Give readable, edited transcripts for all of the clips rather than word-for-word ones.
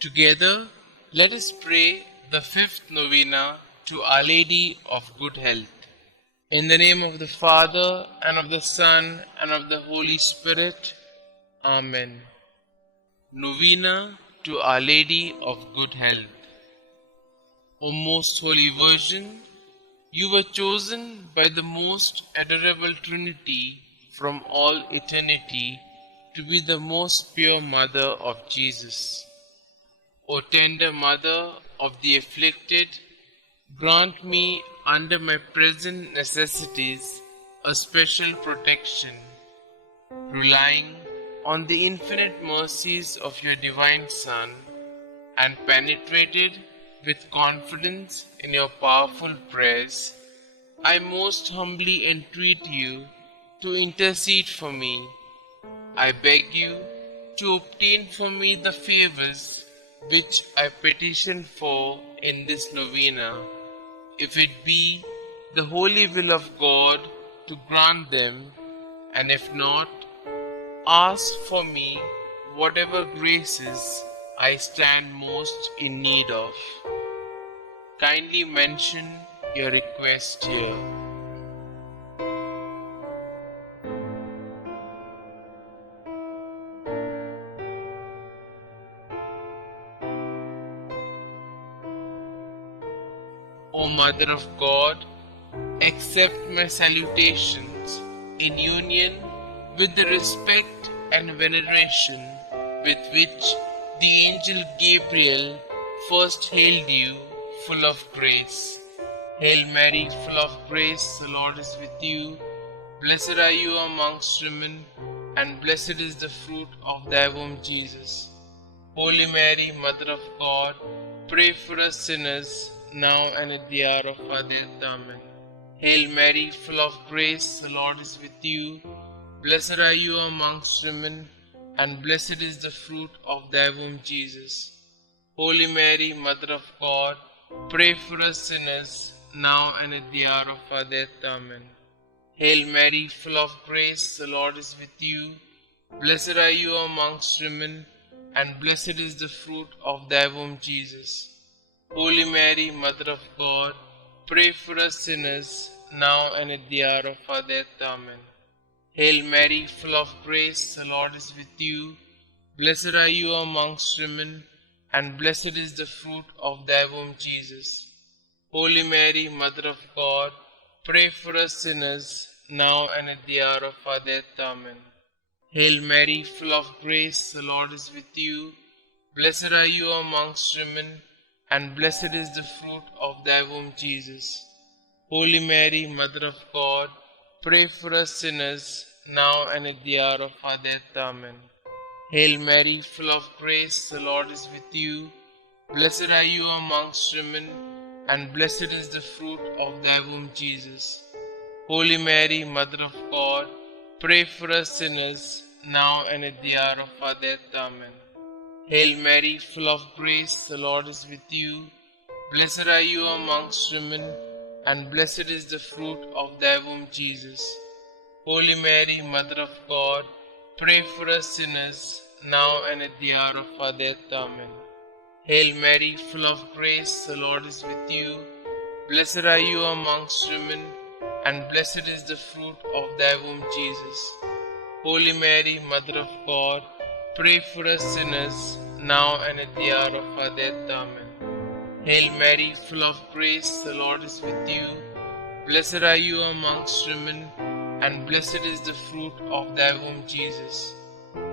Together, let us pray the fifth novena to Our Lady of Good Health. In the name of the Father, and of the Son, and of the Holy Spirit. Amen. Novena to Our Lady of Good Health. O most Holy Virgin, you were chosen by the most adorable Trinity from all eternity to be the most pure Mother of Jesus. O tender Mother of the afflicted, grant me under my present necessities a special protection, relying on the infinite mercies of your divine Son, and penetrated with confidence in your powerful prayers, I most humbly entreat you to intercede for me. I beg you to obtain for me the favors which I petition for in this novena, if it be the holy will of God to grant them, and if not, ask for me whatever graces I stand most in need of. Kindly mention your request here. O Mother of God, accept my salutations in union with the respect and veneration with which the angel Gabriel first hailed you, full of grace. Hail Mary, full of grace, the Lord is with you. Blessed are you amongst women, and blessed is the fruit of thy womb, Jesus. Holy Mary, Mother of God, pray for us sinners, now and at the hour of our death. Amen. Hail Mary, full of grace, the Lord is with you. Blessed are you amongst women, and blessed is the fruit of thy womb, Jesus. Holy Mary, Mother of God, pray for us sinners, now and at the hour of our death. Amen. Hail Mary, full of grace, the Lord is with you. Blessed are you amongst women, and blessed is the fruit of thy womb, Jesus. Holy Mary, Mother of God, pray for us sinners, now and at the hour of our death. Amen. Hail Mary, full of grace, the Lord is with you. Blessed are you amongst women, and blessed is the fruit of thy womb, Jesus. Holy Mary, Mother of God, pray for us sinners, now and at the hour of our death. Amen. Hail Mary, full of grace, the Lord is with you. Blessed are you amongst women, and blessed is the fruit of thy womb, Jesus. Holy Mary, Mother of God, pray for us sinners, now and at the hour of our death. Amen. Hail Mary, full of grace, the Lord is with you. Blessed are you amongst women, and blessed is the fruit of thy womb, Jesus. Holy Mary, Mother of God, pray for us sinners, now and at the hour of our death. Amen. Hail Mary, full of grace, the Lord is with you. Blessed are you amongst women, and blessed is the fruit of thy womb, Jesus. Holy Mary, Mother of God, pray for us sinners, now and at the hour of our death. Amen. Hail Mary, full of grace, the Lord is with you. Blessed are you amongst women, and blessed is the fruit of thy womb, Jesus. Holy Mary, Mother of God, pray for us sinners, now and at the hour of our death. Amen. Hail Mary, full of grace, the Lord is with you. Blessed are you amongst women, and blessed is the fruit of thy womb, Jesus.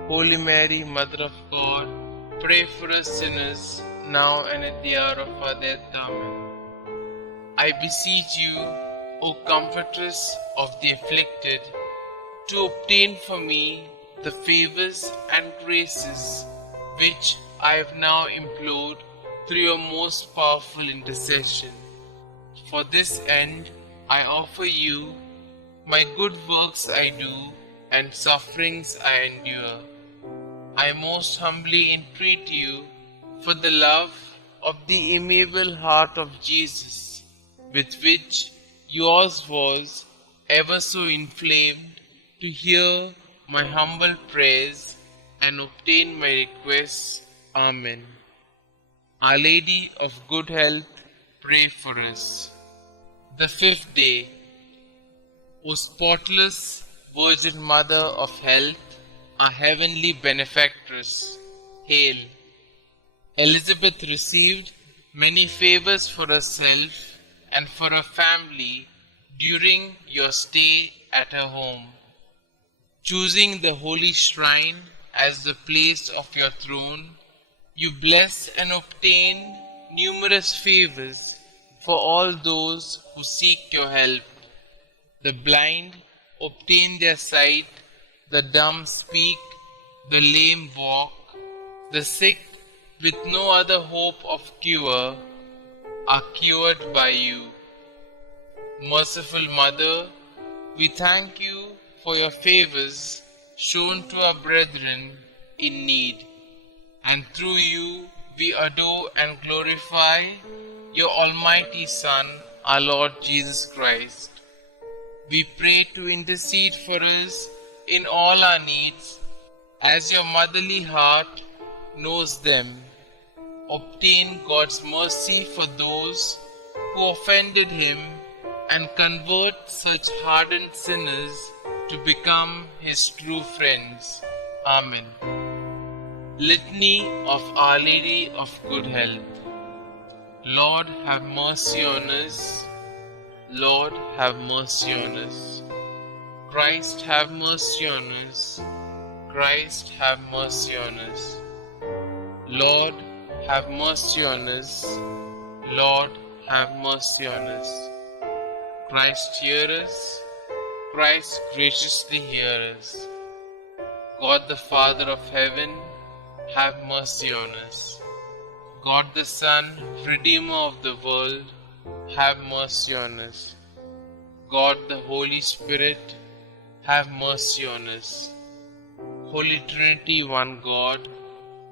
Holy Mary, Mother of God, pray for us sinners, now and at the hour of our death. Amen. I beseech you, O Comfortress of the afflicted, to obtain for me the favors and graces which I have now implored through your most powerful intercession. For this end, I offer you my good works I do and sufferings I endure. I most humbly entreat you for the love of the amiable heart of Jesus, with which yours was ever so inflamed, to hear my humble prayers and obtain my requests. Amen. Our Lady of Good Health, pray for us. The fifth day, O spotless Virgin Mother of Health, our heavenly benefactress, hail. Elizabeth received many favors for herself and for her family during your stay at her home. Choosing the holy shrine as the place of your throne, you bless and obtain numerous favors for all those who seek your help. The blind obtain their sight, the dumb speak, the lame walk, the sick with no other hope of cure are cured by you. Merciful Mother, we thank you for your favors shown to our brethren in need, and through you we adore and glorify your Almighty Son, our Lord Jesus Christ. We pray to intercede for us in all our needs, as your motherly heart knows them. Obtain God's mercy for those who offended him, and convert such hardened sinners to become his true friends. Amen. Litany of Our Lady of Good Health. Lord, have mercy on us. Lord, have mercy on us. Christ, have mercy on us. Christ, have mercy on us. Lord, have mercy on us. Lord, have mercy on us. Christ, hear us. Christ, graciously hear us. God the Father of heaven, have mercy on us. God the Son, Redeemer of the world, have mercy on us. God the Holy Spirit, have mercy on us. Holy Trinity, one God,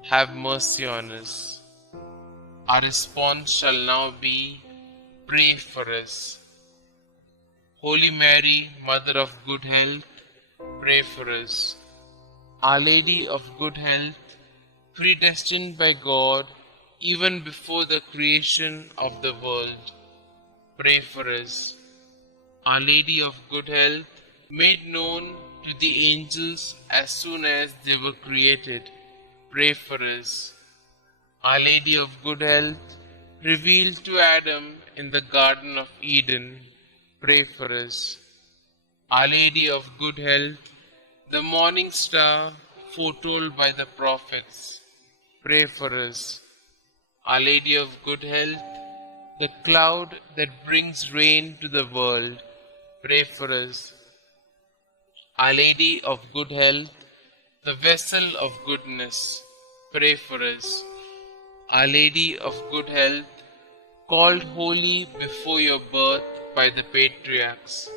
have mercy on us. Our response shall now be, pray for us. Holy Mary, Mother of Good Health, pray for us. Our Lady of Good Health, predestined by God even before the creation of the world, pray for us. Our Lady of Good Health, made known to the angels as soon as they were created, pray for us. Our Lady of Good Health, revealed to Adam in the Garden of Eden, pray for us. Our Lady of Good Health, the morning star foretold by the prophets, pray for us. Our Lady of Good Health, the cloud that brings rain to the world, pray for us. Our Lady of Good Health, the vessel of goodness, pray for us. Our Lady of Good Health, called holy before your birth by the patriarchs,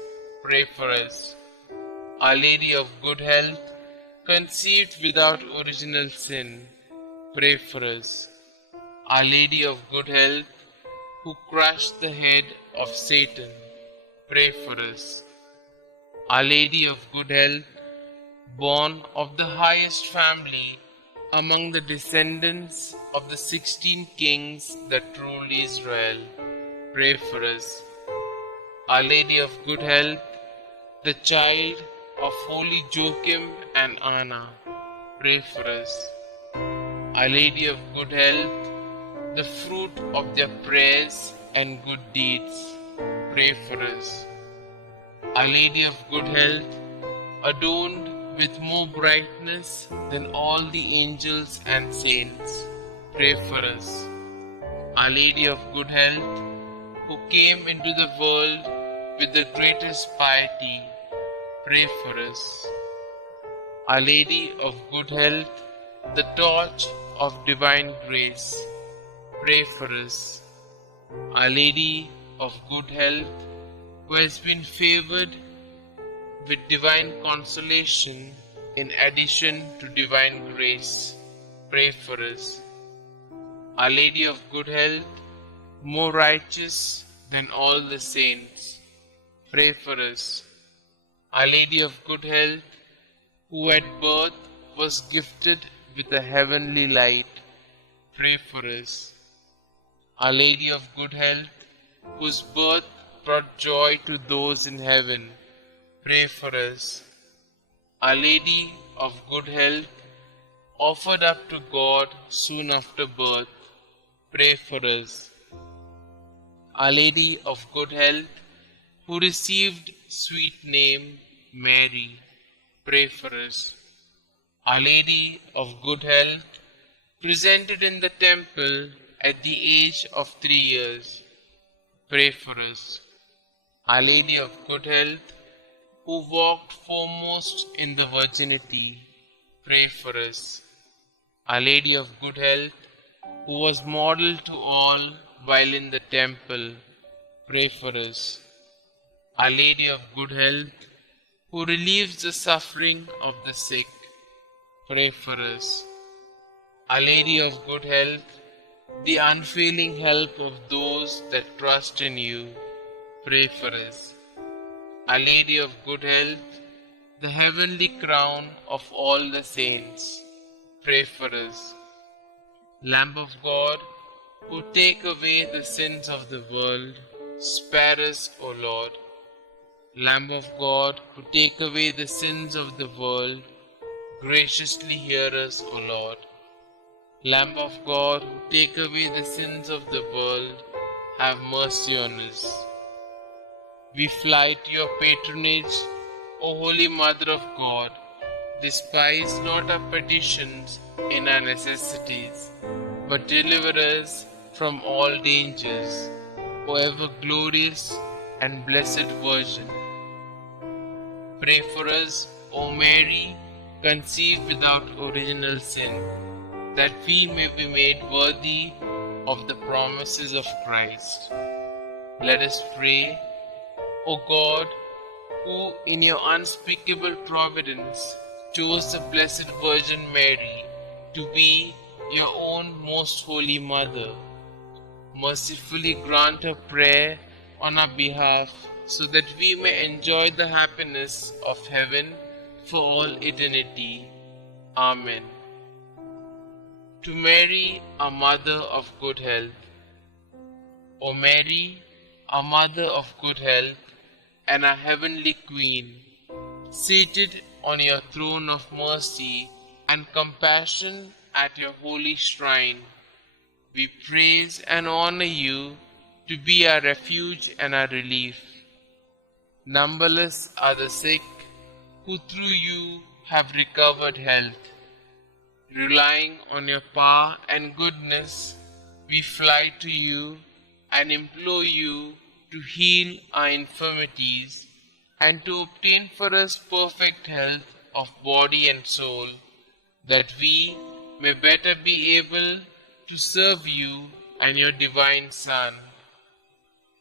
pray for us. Our Lady of Good Health, conceived without original sin, pray for us. Our Lady of Good Health, who crushed the head of Satan, pray for us. Our Lady of Good Health, born of the highest family among the descendants of the 16 kings that ruled Israel, pray for us. Our Lady of Good Health, the child of holy Joachim and Anna, pray for us. Our Lady of Good Health, the fruit of their prayers and good deeds, pray for us. Our Lady of Good Health, adorned with more brightness than all the angels and saints, pray for us. Our Lady of Good Health, who came into the world with the greatest piety, pray for us. Our Lady of Good Health, the torch of divine grace, pray for us. Our Lady of Good Health, who has been favored with divine consolation in addition to divine grace, pray for us. Our Lady of Good Health, more righteous than all the saints, pray for us. Our Lady of Good Health, who at birth was gifted with a heavenly light, pray for us. Our Lady of Good Health, whose birth brought joy to those in heaven, pray for us. Our Lady of Good Health, offered up to God soon after birth, pray for us. Our Lady of Good Health, who received sweet name Mary, pray for us. Our Lady of Good Health, presented in the temple at the age of 3 years, pray for us. Our Lady of Good Health, who walked foremost in the virginity, pray for us. Our Lady of Good Health, who was model to all while in the temple, pray for us. Our Lady of Good Health, who relieves the suffering of the sick, pray for us. Our Lady of Good Health, the unfailing help of those that trust in you, pray for us. Our Lady of Good Health, the heavenly crown of all the saints, pray for us. Lamb of God, who take away the sins of the world, spare us, O Lord. Lamb of God, who take away the sins of the world, graciously hear us, O Lord. Lamb of God, who take away the sins of the world, have mercy on us. We fly to your patronage, O Holy Mother of God. Despise not our petitions in our necessities, but deliver us from all dangers, O ever glorious and blessed Virgin. Pray for us, O Mary, conceived without original sin, that we may be made worthy of the promises of Christ. Let us pray. O God, who in your unspeakable providence chose the Blessed Virgin Mary to be your own most holy mother, mercifully grant her prayer on our behalf, so that we may enjoy the happiness of heaven for all eternity. Amen. To Mary, our Mother of Good Health. O Mary, our Mother of Good Health, and our Heavenly Queen, seated on your throne of mercy and compassion at your holy shrine, we praise and honor you to be our refuge and our relief. Numberless are the sick who through you have recovered health. Relying on your power and goodness, we fly to you and implore you to heal our infirmities and to obtain for us perfect health of body and soul, that we may better be able to serve you and your divine Son.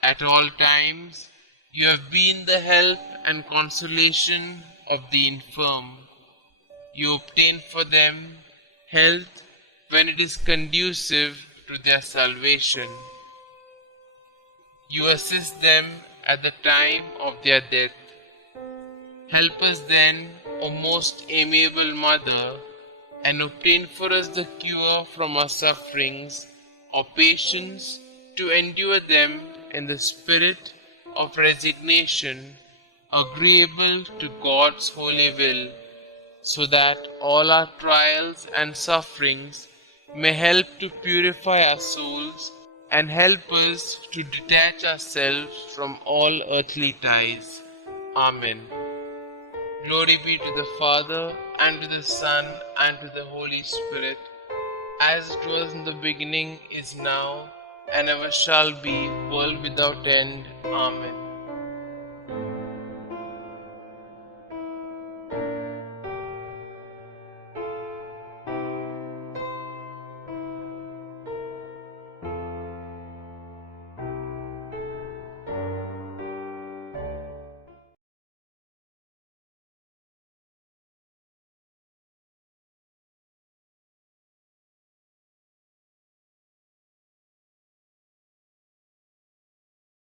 At all times, you have been the help and consolation of the infirm. You obtain for them health when it is conducive to their salvation. You assist them at the time of their death. Help us then, O most amiable Mother, and obtain for us the cure from our sufferings, or patience to endure them in the spirit of resignation, agreeable to God's holy will, so that all our trials and sufferings may help to purify our souls and help us to detach ourselves from all earthly ties. Amen. Glory be to the Father, and to the Son, and to the Holy Spirit, as it was in the beginning, is now, and ever shall be, world without end. Amen.